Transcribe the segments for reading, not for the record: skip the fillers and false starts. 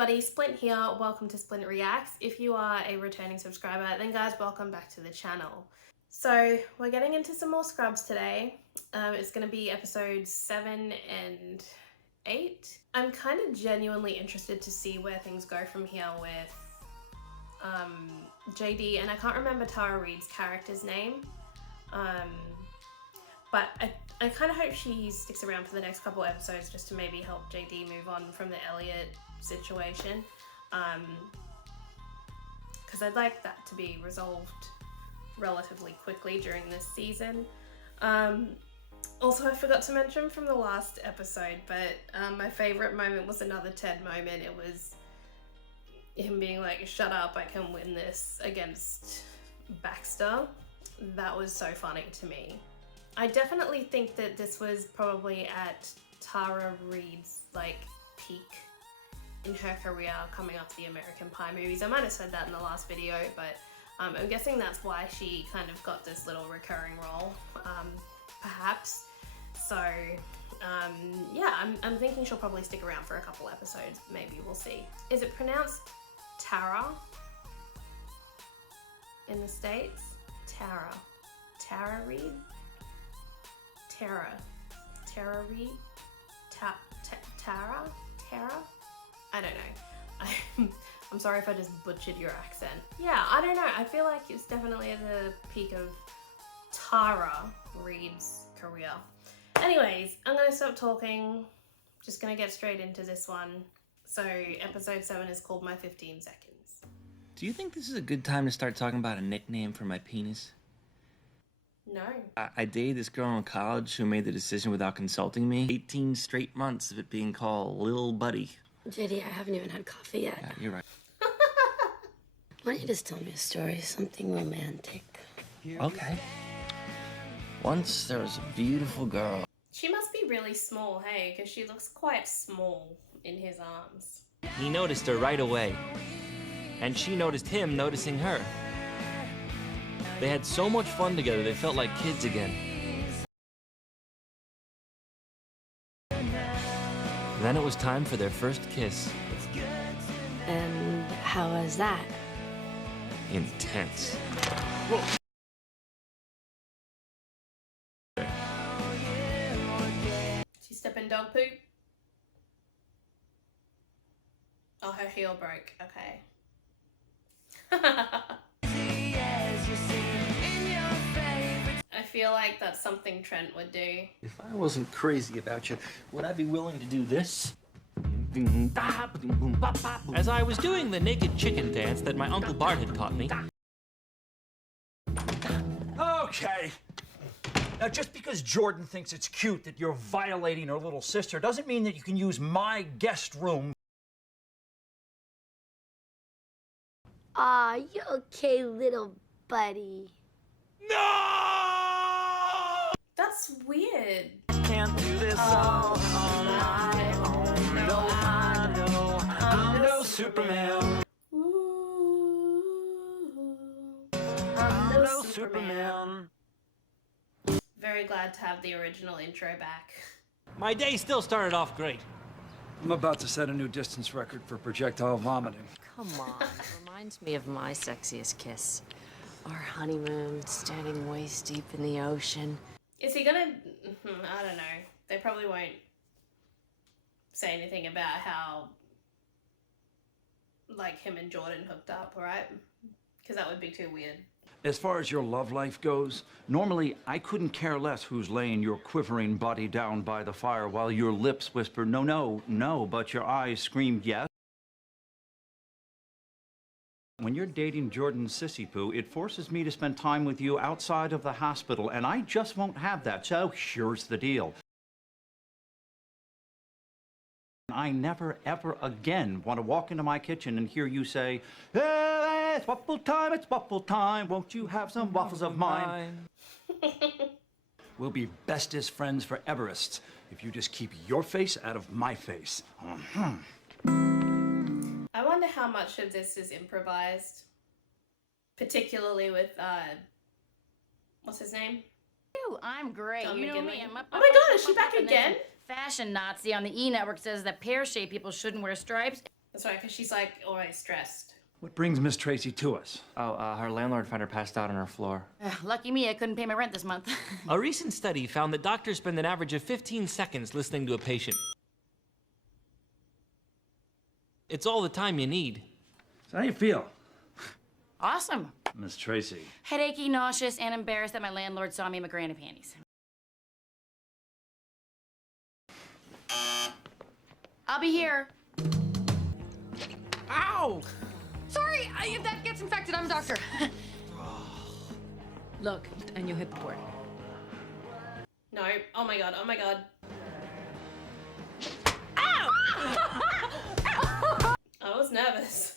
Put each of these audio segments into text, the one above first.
everybody, Splint here. Welcome to Splint Reacts. If you are a returning subscriber, then guys, welcome back to the channel. So we're getting into some more Scrubs today. It's going to be episodes 7 and 8. I'm kind of genuinely interested to see where things go from here with JD, and I can't remember Tara Reid's character's name. But I kind of hope she sticks around for the next couple episodes just to maybe help JD move on from the Elliot situation. Because I'd like that to be resolved relatively quickly during this season. Also, I forgot to mention from the last episode, but my favourite moment was another Ted moment. It was him being like, shut up, I can win this against Baxter. That was so funny to me. I definitely think that this was probably at Tara Reid's like peak in her career coming off the American Pie movies. I might have said that in the last video, but I'm guessing that's why she kind of got this little recurring role, perhaps. So yeah, I'm thinking she'll probably stick around for a couple episodes. Maybe, we'll see. Is it pronounced Tara in the States? Tara Reid? Tara Reid? Tara? I don't know. I'm sorry if I just butchered your accent. Yeah, I don't know. I feel like it's definitely at the peak of Tara Reid's career. Anyways, I'm gonna stop talking. Just gonna get straight into this one. So episode 7 is called My 15 Seconds. Do you think this is a good time to start talking about a nickname for my penis? No. I dated this girl in college who made the decision without consulting me. 18 straight months of it being called Lil Buddy. JD, I haven't even had coffee yet. Yeah, you're right. Why don't you just tell me a story, something romantic? Okay. Once there was a beautiful girl. She must be really small, hey, because she looks quite small in his arms. He noticed her right away. And she noticed him noticing her. They had so much fun together, they felt like kids again. Then it was time for their first kiss. And how was that? Intense. She stepping dog poop? Oh, her heel broke. Okay. I feel like that's something Trent would do. If I wasn't crazy about you, would I be willing to do this? As I was doing the naked chicken dance that my Uncle Bart had taught me. Okay. Now, just because Jordan thinks it's cute that you're violating her little sister doesn't mean that you can use my guest room. Aw, you okay, little buddy? No! That's weird. Can't do this all on my own. No, I know I'm no Superman. Ooh, I'm no Superman. Very glad to have the original intro back. My day still started off great. I'm about to set a new distance record for projectile vomiting. Come on, reminds me of my sexiest kiss. Our honeymoon, standing waist deep in the ocean. Is he gonna... I don't know. They probably won't say anything about how, like, him and Jordan hooked up, right? Because that would be too weird. As far as your love life goes, normally I couldn't care less who's laying your quivering body down by the fire while your lips whisper, no, no, no, but your eyes scream yes. When you're dating Jordan Sissy Poo, it forces me to spend time with you outside of the hospital, and I just won't have that, so here's the deal. I never, ever again want to walk into my kitchen and hear you say, hey, it's waffle time, won't you have some waffles of mine? We'll be bestest friends for Everest if you just keep your face out of my face. I wonder how much of this is improvised. Particularly with, what's his name? I'm great. John You know McGinley. me. Oh my god, is she back again? Fashion Nazi on the E! Network says that pear-shaped people shouldn't wear stripes. That's right, because she's like always stressed. What brings Miss Tracy to us? Oh, her landlord found her passed out on her floor. Lucky me, I couldn't pay my rent this month. A recent study found that doctors spend an average of 15 seconds listening to a patient. It's all the time you need. So how you feel, Awesome. Miss Tracy? Headachy, nauseous, and embarrassed that my landlord saw me in my granny panties. I'll be here. Ow! Sorry, if that gets infected, I'm a doctor. Look, and you'll hit the board. No. Oh my god. Oh my god. I was nervous.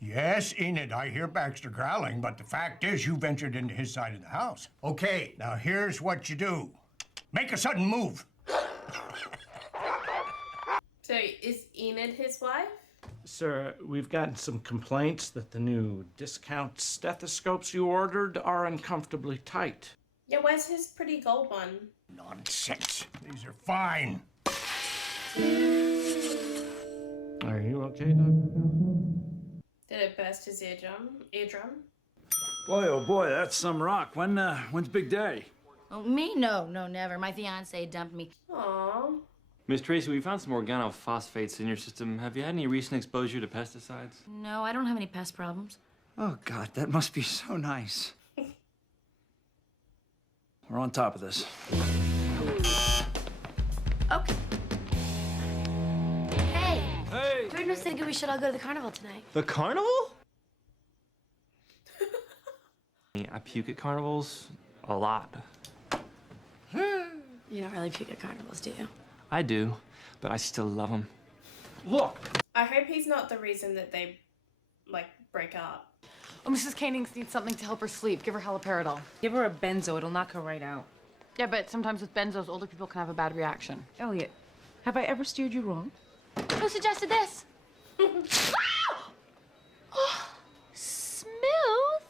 Yes, Enid, I hear Baxter growling, but the fact is you ventured into his side of the house. Okay, now here's what you do. Make a sudden move. So, is Enid his wife? Sir, we've gotten some complaints that the new discount stethoscopes you ordered are uncomfortably tight. Yeah, where's his pretty gold one? Nonsense. These are fine. Are you okay, Doctor? Did it burst his eardrum? Boy, oh boy, that's some rock. When's big day? Oh, me? No, never. My fiance dumped me. Aww. Miss Tracy, we found some organophosphates in your system. Have you had any recent exposure to pesticides? No, I don't have any pest problems. Oh, God, that must be so nice. We're on top of this. Okay. Hey! Hey! Jordan was thinking we should all go to the carnival tonight. The carnival? I puke at carnivals a lot. You don't really puke at carnivals, do you? I do, but I still love them. Look! I hope he's not the reason that they, like, break up. Oh, Mrs. Canings needs something to help her sleep. Give her haloperidol. Give her a benzo. It'll knock her right out. Yeah, but sometimes with benzos, older people can have a bad reaction. Elliot, have I ever steered you wrong? Who suggested this? Oh, smooth.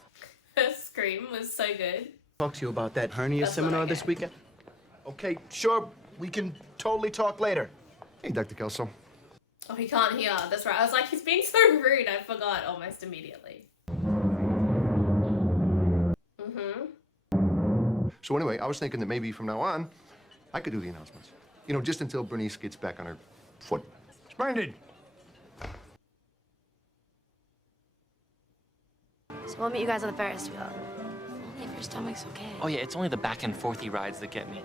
Her scream was so good. Talk to you about that hernia That's what seminar I this get. weekend? Okay, sure. We can totally talk later. Hey, Dr. Kelso. Oh, he can't hear. That's right. I was like, he's being so rude. I forgot almost immediately. So anyway, I was thinking that maybe from now on, I could do the announcements. You know, just until Bernice gets back on her foot. Splendid. So we'll meet you guys on the Ferris wheel. Only if your stomach's okay. Oh yeah, it's only the back and forthy rides that get me.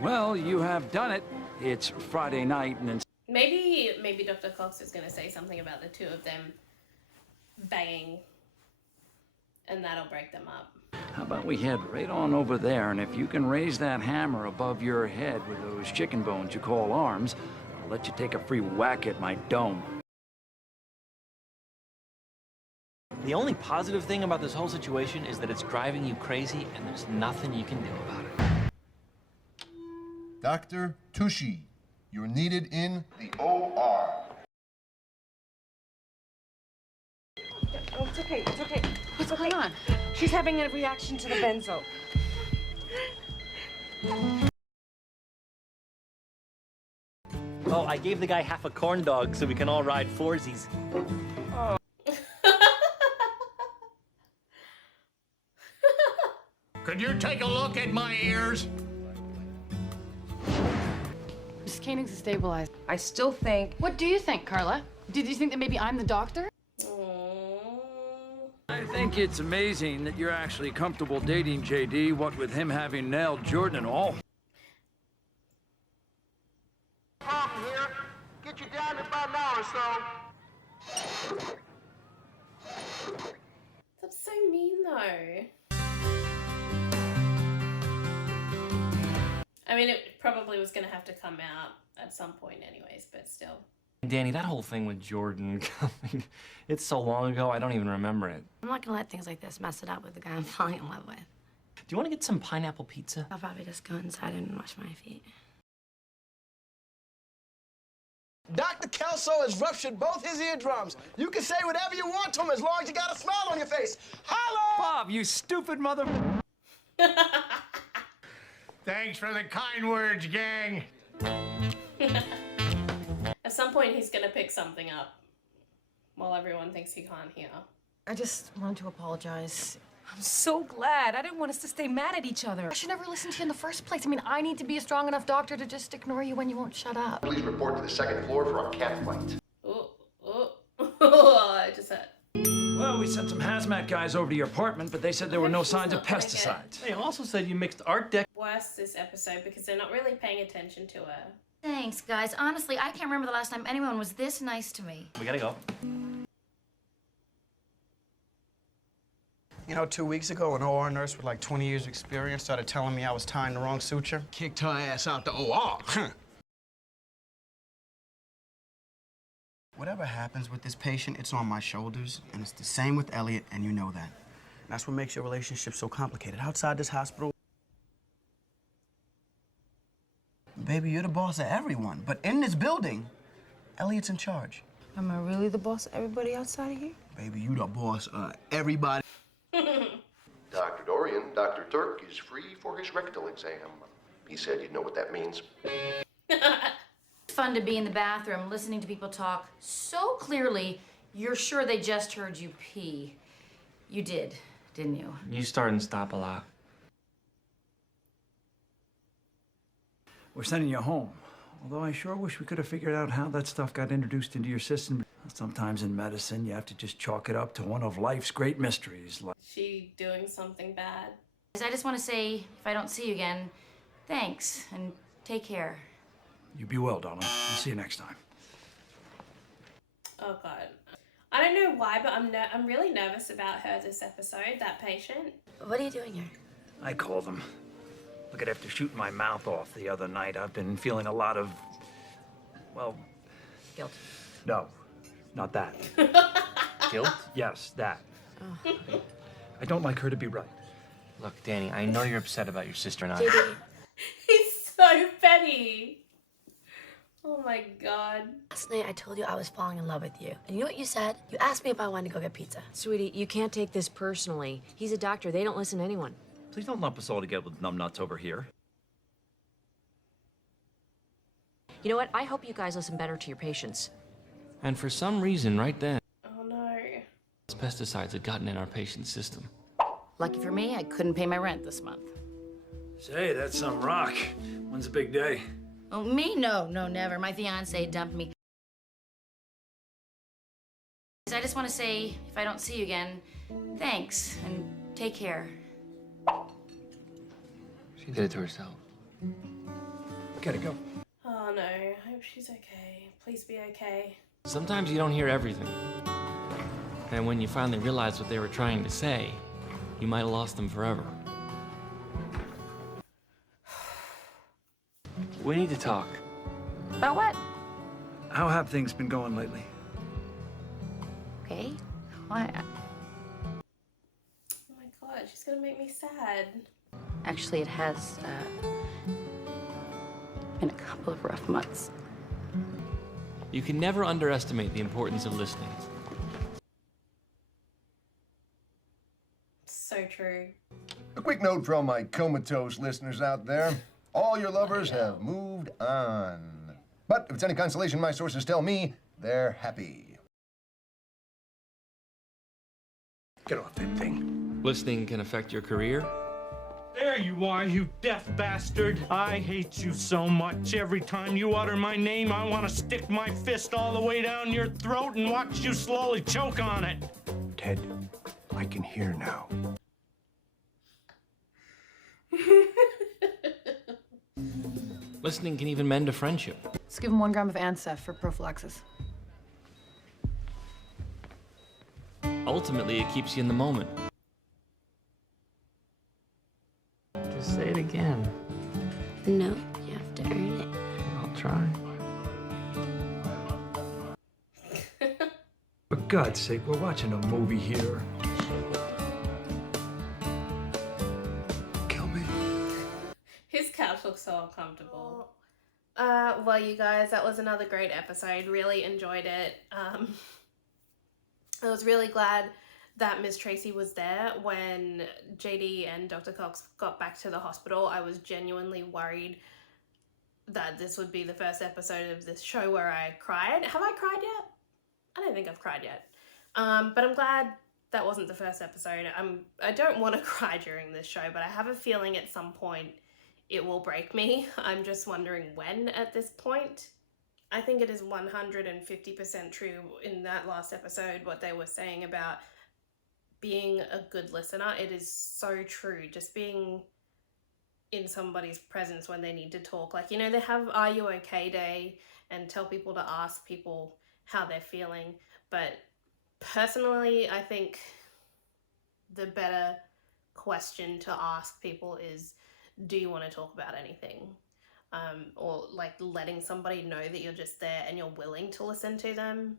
Well, you have done it. It's Friday night, and then Maybe Dr. Cox is going to say something about the two of them banging, and that'll break them up. how about we head right on over there, and if you can raise that hammer above your head with those chicken bones you call arms, I'll let you take a free whack at my dome. The only positive thing about this whole situation is that it's driving you crazy and there's nothing you can do about it. Dr. Tushy, you're needed in the OR. Oh, it's okay. It's okay. What's going on? She's having a reaction to the benzo. Oh, I gave the guy half a corn dog so we can all ride foursies. Could you take a look at my ears? Mrs. Canings is stabilized. I still think... What do you think, Carla? Did you think that maybe I'm the doctor? I think it's amazing that you're actually comfortable dating JD, what with him having nailed Jordan and all. Problem here. Get you down in about an hour or so. That's so mean, though. I mean, it probably was going to have to come out at some point anyways, but still. Danny, that whole thing with Jordan, it's so long ago, I don't even remember it. I'm not gonna let things like this mess it up with the guy I'm falling in love with. Do you want to get some pineapple pizza? I'll probably just go inside and wash my feet. Dr. Kelso has ruptured both his eardrums. You can say whatever you want to him as long as you got a smile on your face. Holla! Bob, you stupid mother... Thanks for the kind words, gang. I At some point, he's gonna pick something up while everyone thinks he can't hear. I just wanted to apologize. I'm so glad. I didn't want us to stay mad at each other. I should never listen to you in the first place. I mean, I need to be a strong enough doctor to just ignore you when you won't shut up. Please report to the second floor for a cat fight. I just said. Well, we sent some hazmat guys over to your apartment, but they said there were no signs of pesticides. They also said you mixed art deck. Worse this episode because they're not really paying attention to her. Thanks, guys. Honestly, I can't remember the last time anyone was this nice to me. We gotta go. You know, 2 weeks ago, an OR nurse with like 20 years experience started telling me I was tying the wrong suture. Kicked her ass out the OR. Whatever happens with this patient, it's on my shoulders, and it's the same with Elliot, and you know that. That's what makes your relationship so complicated. Outside this hospital, baby, you're the boss of everyone, but in this building, Elliot's in charge. Am I really the boss of everybody outside of here? Baby, you the boss of everybody. Dr. Dorian, Dr. Turk is free for his rectal exam. He said you'd know what that means. It's fun to be in the bathroom listening to people talk so clearly you're sure they just heard you pee. You did, didn't you? You start and stop a lot. We're sending you home. Although I sure wish we could have figured out how that stuff got introduced into your system. Sometimes in medicine, you have to just chalk it up to one of life's great mysteries. Like She doing something bad. I just want to say, if I don't see you again, thanks and take care. You be well, darling. We'll see you next time. Oh God. I don't know why, but I'm really nervous about her this episode, that patient. What are you doing here? I called them. Look, after shooting my mouth off the other night, I've been feeling a lot of, well... Guilt. No, not that. Guilt? Yes, that. I don't like her to be right. Look, Danny, I know you're upset about your sister and I. JD, He's so petty. Oh my God. last night I told you I was falling in love with you. And you know what you said? You asked me if I wanted to go get pizza. Sweetie, you can't take this personally. He's a doctor. They don't listen to anyone. Please don't lump us all together with numbnuts over here. You know what? I hope you guys listen better to your patients. And for some reason, right then, Oh no. pesticides had gotten in our patient's system. Lucky for me, I couldn't pay my rent this month. Say, that's some rock. When's the big day? Oh, me? No, never. My fiance dumped me. I just want to say, if I don't see you again, thanks and take care. She did it to herself. Gotta go. Oh no. I hope she's okay. Please be okay. Sometimes you don't hear everything. And when you finally realize what they were trying to say, you might have lost them forever. We need to talk. About what? How have things been going lately? Okay. Why? Oh my God, she's gonna make me sad. Actually, it has been a couple of rough months. You can never underestimate the importance of listening. So true. A quick note from my comatose listeners out there. All your lovers have moved on. But if it's any consolation, my sources tell me they're happy. Get off that thing. Listening can affect your career. There you are, you deaf bastard. I hate you so much. Every time you utter my name, I want to stick my fist all the way down your throat and watch you slowly choke on it. Ted, I can hear now. Listening can even mend a friendship. Let's give him 1 gram of Ancef for prophylaxis. Ultimately, it keeps you in the moment. Just say it again. No, you have to earn it. I'll try. For God's sake, we're watching a movie here. Kill me. His couch looks so uncomfortable. Well, you guys, that was another great episode. Really enjoyed it. I was really glad that Miss Tracy was there when JD and Dr. Cox got back to the hospital. I was genuinely worried that this would be the first episode of this show where I cried. Have I cried yet? I don't think I've cried yet. But I'm glad that wasn't the first episode. I don't want to cry during this show, but I have a feeling at some point it will break me. I'm just wondering when at this point. I think it is 150% true in that last episode, what they were saying about being a good listener. It is so true. Just being in somebody's presence when they need to talk. Like, you know, they have Are You Okay Day and tell people to ask people how they're feeling. But personally, I think the better question to ask people is, do you want to talk about anything? Or like letting somebody know that you're just there and you're willing to listen to them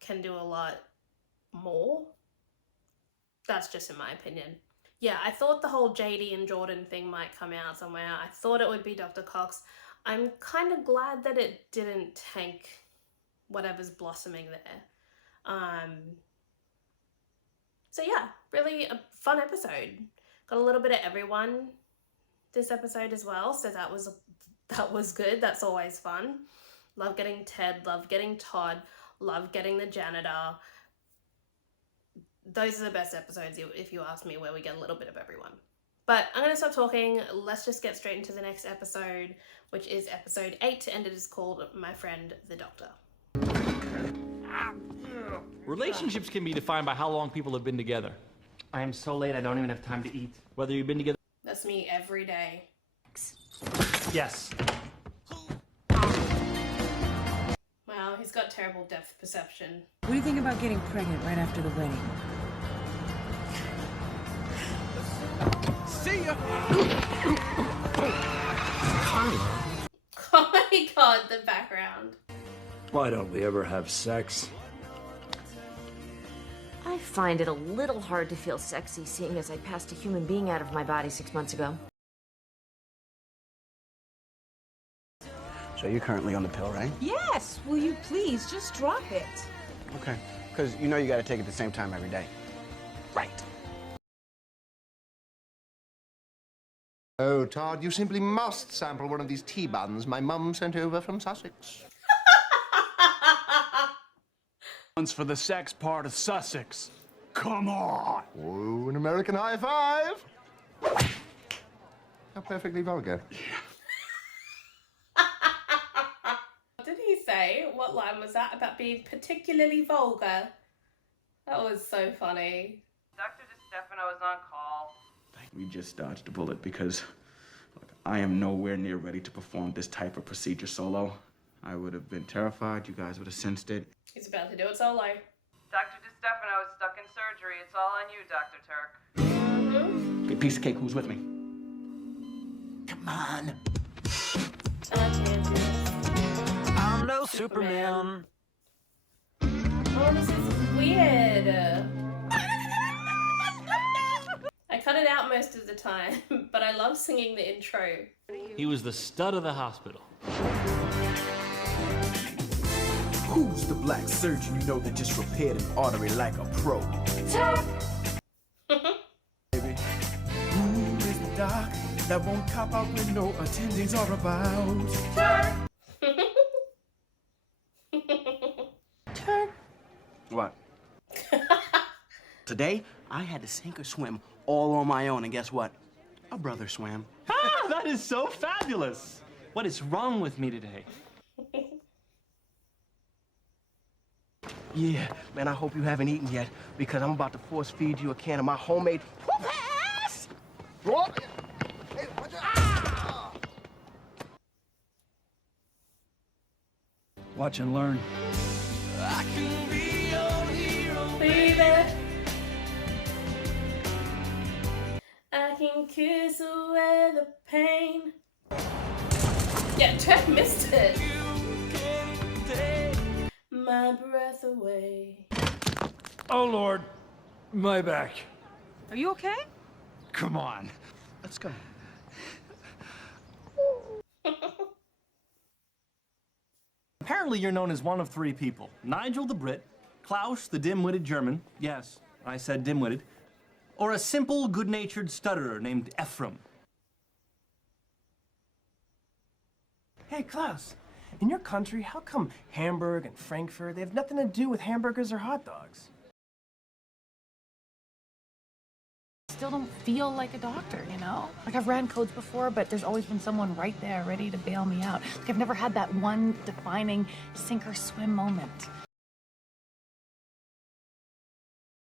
can do a lot more. That's just in my opinion. Yeah, I thought the whole JD and Jordan thing might come out somewhere. I thought it would be Dr. Cox. I'm kind of glad that it didn't tank whatever's blossoming there. So yeah, really a fun episode. Got a little bit of everyone this episode as well, so that was good. That's always fun. Love getting Ted, love getting Todd, love getting the janitor. Those are the best episodes, if you ask me, where we get a little bit of everyone. But I'm going to stop talking. Let's just get straight into the next episode, which is episode 8, and it is called My Friend the Doctor. Relationships can be defined by how long people have been together. I am so late, I don't even have time to eat. Whether you've been together... That's me every day. Yes. Wow, he's got terrible depth perception. What do you think about getting pregnant right after the wedding? See ya! Oh my god, the background. Why don't we ever have sex? I find it a little hard to feel sexy seeing as I passed a human being out of my body 6 months ago. So you're currently on the pill, right? Yes! Will you please just drop it? Okay. Because you know you got to take it at the same time every day. Right. Oh, Todd, you simply must sample one of these tea buns my mum sent over from Sussex. One's for the sex part of Sussex. Come on! Oh, an American high five! How perfectly vulgar. What did he say? What line was that about being particularly vulgar? That was so funny. Dr. DeStefano is on call. We just dodged a bullet because look, I am nowhere near ready to perform this type of procedure solo. I would have been terrified. You guys would have sensed it. He's about to do it solo. Dr. DeStefano is stuck in surgery. It's all on you, Dr. Turk. Okay, piece of cake, who's with me? Come on. I'm no Superman. Oh, this is weird. I cut it out most of the time, but I love singing the intro. He was the stud of the hospital. Who's the black surgeon you know that just repaired an artery like a pro? Baby. Who is the doc that won't cop out when no attendings are about? Turk. What? Today, I had to sink or swim all on my own, and guess what? A brother swam. Ah, that is so fabulous! What is wrong with me today? Yeah, man, I hope you haven't eaten yet, because I'm about to force feed you a can of my homemade whoop-ass! What? Hey, watch out! Watch and learn. I can be your hero, Baby, I can kiss away the pain. Yeah, Trev missed it. My breath away. Oh, Lord. My back. Are you okay? Come on. Let's go. Apparently you're known as one of 3 people. Nigel the Brit, Klaus the dim-witted German, yes, I said dim-witted, or a simple, good-natured stutterer named Ephraim. Hey, Klaus, in your country, how come Hamburg and Frankfurt, they have nothing to do with hamburgers or hot dogs? Still don't feel like a doctor, you know? Like, I've ran codes before, but there's always been someone right there ready to bail me out. Like, I've never had that one defining sink or swim moment.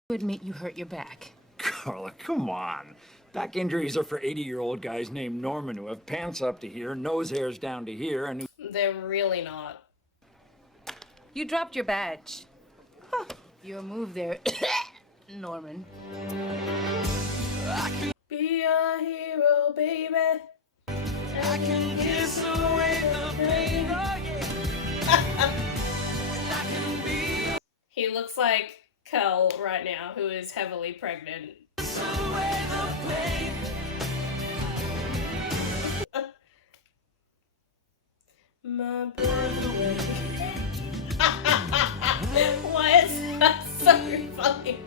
You admit you hurt your back. Carla, come on. Back injuries are for 80-year-old guys named Norman who have pants up to here, nose hairs down to here, and who... They're really not. You dropped your badge. Huh. Your move there, Norman. Be a hero, baby. I can kiss away the pain. He looks like Kel right now, who is heavily pregnant. My boy. Why is that so funny?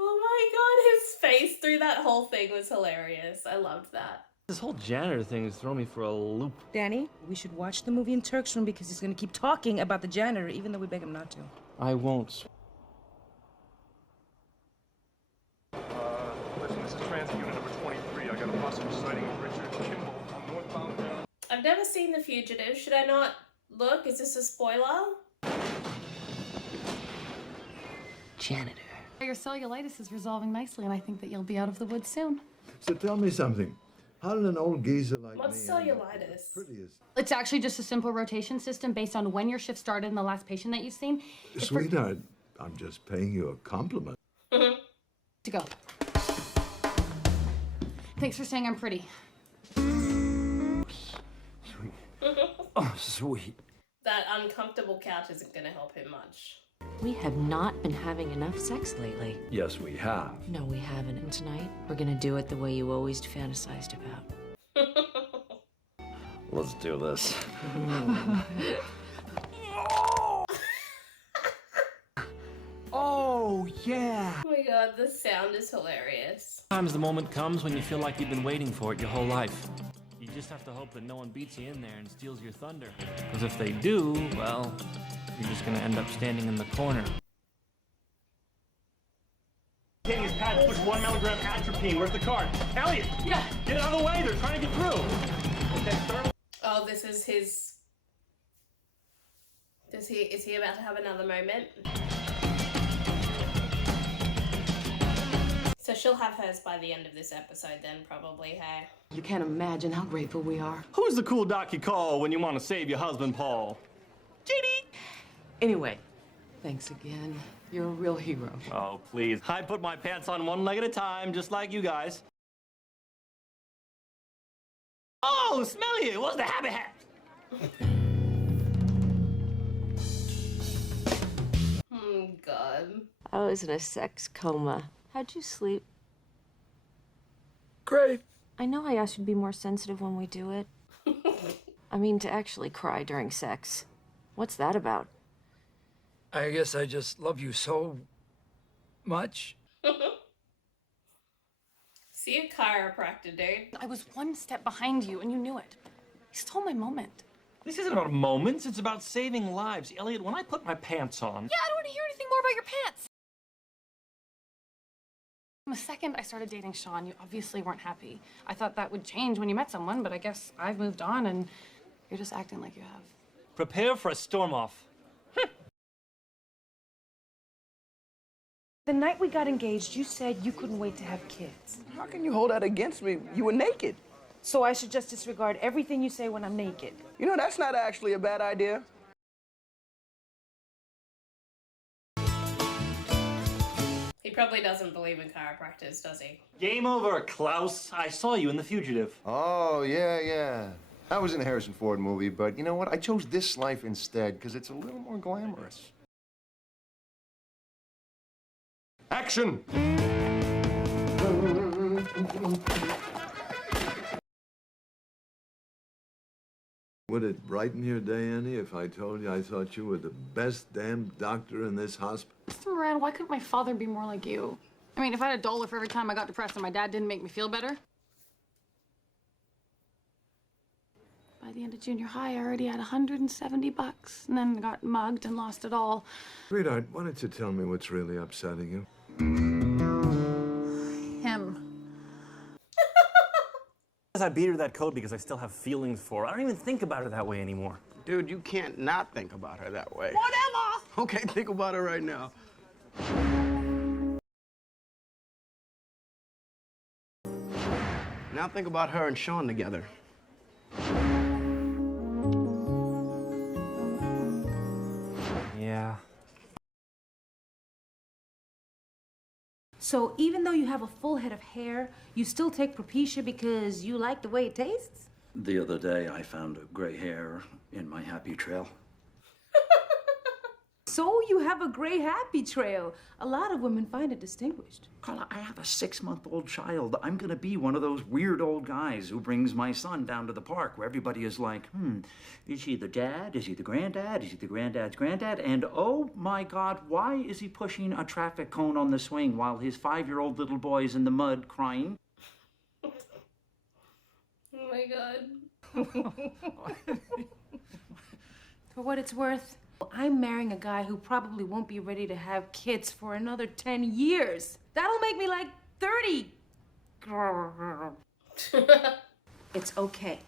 Oh my god, his face through that whole thing was hilarious. I loved that. This whole janitor thing is throwing me for a loop. Danny, we should watch the movie in Turk's room because he's gonna keep talking about the janitor even though we beg him not to. I won't. Listen, this is transit unit number 23. I got a possible sighting of Richard Kimball on northbound. I've never seen The Fugitive. Should I not look? Is this a spoiler? Janitor. Your cellulitis is resolving nicely, and I think that you'll be out of the woods soon. So tell me something. How did an old geezer like What's me cellulitis? prettiest? It's actually just a simple rotation system based on when your shift started and the last patient that you've seen. Sweetheart, I'm just paying you a compliment. To go. Thanks for saying I'm pretty. Oh, sweet. That uncomfortable couch isn't going to help him much. We have not been having enough sex lately. Yes, we have. No, we haven't. And tonight, we're gonna do it the way you always fantasized about. Let's do this. Oh, yeah. Oh my god, the sound is hilarious. Sometimes the moment comes when you feel like you've been waiting for it your whole life. You just have to hope that no one beats you in there and steals your thunder. Because if they do, well, you're just gonna end up standing in the corner. Taking his pad, push 1 milligram atropine. Where's the card? Elliot! Yeah. Get out of the way, they're trying to get through. Okay, start. Oh, this is his... Is he about to have another moment? So she'll have hers by the end of this episode then, probably, hey? You can't imagine how grateful we are. Who's the cool doc you call when you want to save your husband, Paul? JD! Anyway, thanks again. You're a real hero. Oh, please. I put my pants on one leg at a time, just like you guys. Oh, smelly! It was the habit hat! Oh, God. I was in a sex coma. How'd you sleep? Great. I know I asked you to be more sensitive when we do it. I mean, to actually cry during sex. What's that about? I guess I just love you so much. See a chiropractor, dude. I was one step behind you, and you knew it. You stole my moment. This isn't about moments, it's about saving lives. Elliot, when I put my pants on... Yeah, I don't want to hear anything more about your pants. The second I started dating Sean, you obviously weren't happy. I thought that would change when you met someone, but I guess I've moved on, and you're just acting like you have. Prepare for a storm-off. The night we got engaged, you said you couldn't wait to have kids. How can you hold that against me? You were naked. So I should just disregard everything you say when I'm naked. You know, that's not actually a bad idea. He probably doesn't believe in chiropractors, does he? Game over, Klaus. I saw you in The Fugitive. Oh, yeah. I was in a Harrison Ford movie, but you know what? I chose this life instead because it's a little more glamorous. Action! Would it brighten your day any if I told you I thought you were the best damn doctor in this hospital? Mr. Moran, why couldn't my father be more like you? I mean, if I had $1 for every time I got depressed and my dad didn't make me feel better. By the end of junior high, I already had $170, and then got mugged and lost it all. Sweetheart, why don't you tell me what's really upsetting you? Him. I beat her that code because I still have feelings for her. I don't even think about her that way anymore. Dude, you can't not think about her that way. Whatever! Okay, think about her right now. Now think about her and Sean together. Yeah. So even though you have a full head of hair, you still take Propecia because you like the way it tastes? The other day, I found a gray hair in my happy trail. So you have a gray happy trail. A lot of women find it distinguished. Carla, I have a 6-month-old child. I'm gonna be one of those weird old guys who brings my son down to the park where everybody is like, is he the dad? Is he the granddad? Is he the granddad's granddad? And oh my God, why is he pushing a traffic cone on the swing while his 5-year-old little boy is in the mud crying? Oh my God. For what it's worth, I'm marrying a guy who probably won't be ready to have kids for another 10 years. That'll make me like 30. It's okay.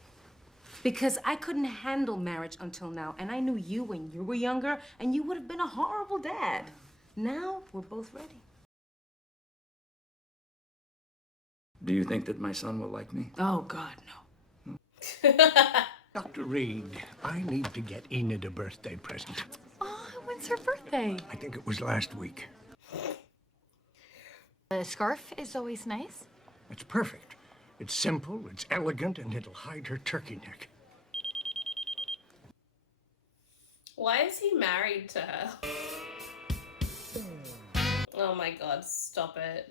Because I couldn't handle marriage until now, and I knew you when you were younger, and you would have been a horrible dad. Now, we're both ready. Do you think that my son will like me? Oh, God, no. Dr. Reed, I need to get Enid a birthday present. Oh, when's her birthday? I think it was last week. A scarf is always nice. It's perfect. It's simple, it's elegant, and it'll hide her turkey neck. Why is he married to her? Oh my God, stop it.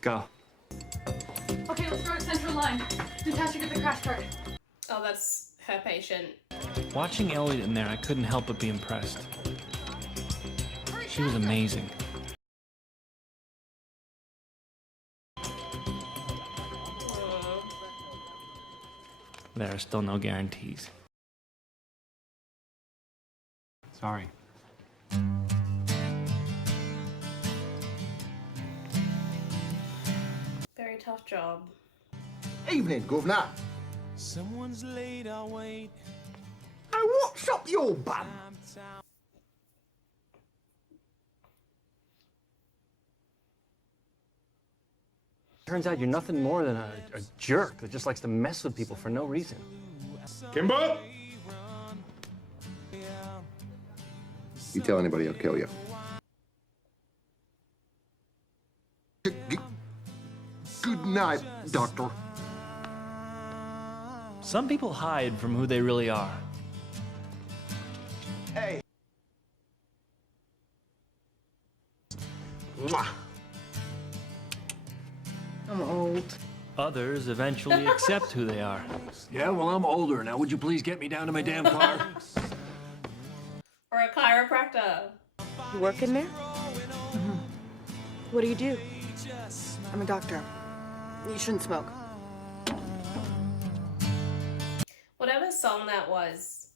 Go. Okay, let's go to Central Line. Natasha, get the crash cart. Oh, that's her patient. Watching Elliot in there, I couldn't help but be impressed. She was amazing. There are still no guarantees. Sorry. Very tough job. Evening, Governor. Someone's late, I'll wait. Hey, what's up your bum? Turns out you're nothing more than a jerk that just likes to mess with people for no reason. Kimbo? You tell anybody, I'll kill you. Good night, Doctor. Some people hide from who they really are. Hey. Mwah. I'm old. Others eventually accept who they are. Yeah, well, I'm older. Now, would you please get me down to my damn car? Or a chiropractor. You work in there? Mm-hmm. What do you do? I'm a doctor. You shouldn't smoke. Whatever song that was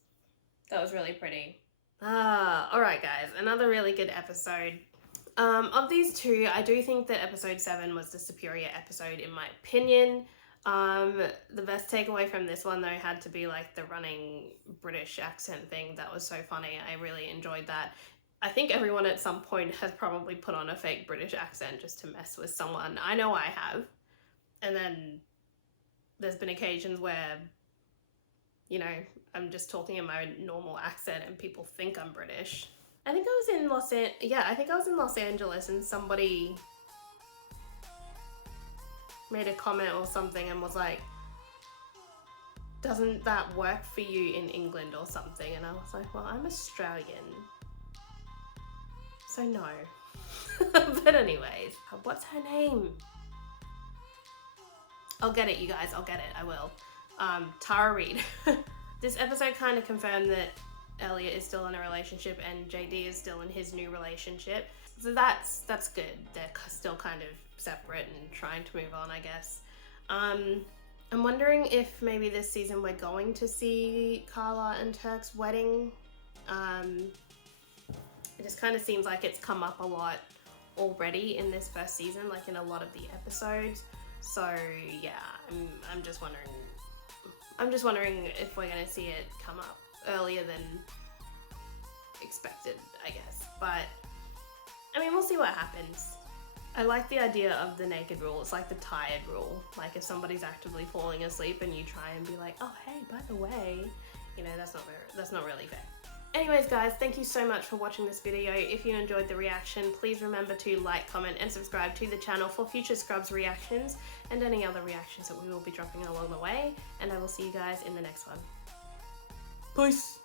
really pretty. Alright guys, another really good episode. Of these two, I do think that episode 7 was the superior episode in my opinion. The best takeaway from this one though had to be like the running British accent thing. That was so funny. I really enjoyed that. I think everyone at some point has probably put on a fake British accent just to mess with someone. I know I have. And then there's been occasions where, you know, I'm just talking in my normal accent and people think I'm British. I think I was in Los Angeles and somebody made a comment or something and was like, doesn't that work for you in England or something? And I was like, well, I'm Australian, so no. But anyways, what's her name? I'll get it, you guys, I'll get it, I will. Tara Reid. This episode kind of confirmed that Elliot is still in a relationship and JD is still in his new relationship. So that's good. They're still kind of separate and trying to move on, I guess. I'm wondering if maybe this season we're going to see Carla and Turk's wedding. It just kind of seems like it's come up a lot already in this first season, like in a lot of the episodes. So yeah, I'm just wondering. I'm just wondering if we're gonna see it come up earlier than expected, I guess. But I mean, we'll see what happens. I like the idea of the naked rule. It's like the tired rule. Like if somebody's actively falling asleep and you try and be like, oh hey, by the way, you know, that's not really fair. Anyways guys, thank you so much for watching this video. If you enjoyed the reaction, please remember to like, comment and subscribe to the channel for future Scrubs reactions and any other reactions that we will be dropping along the way. And I will see you guys in the next one. Peace!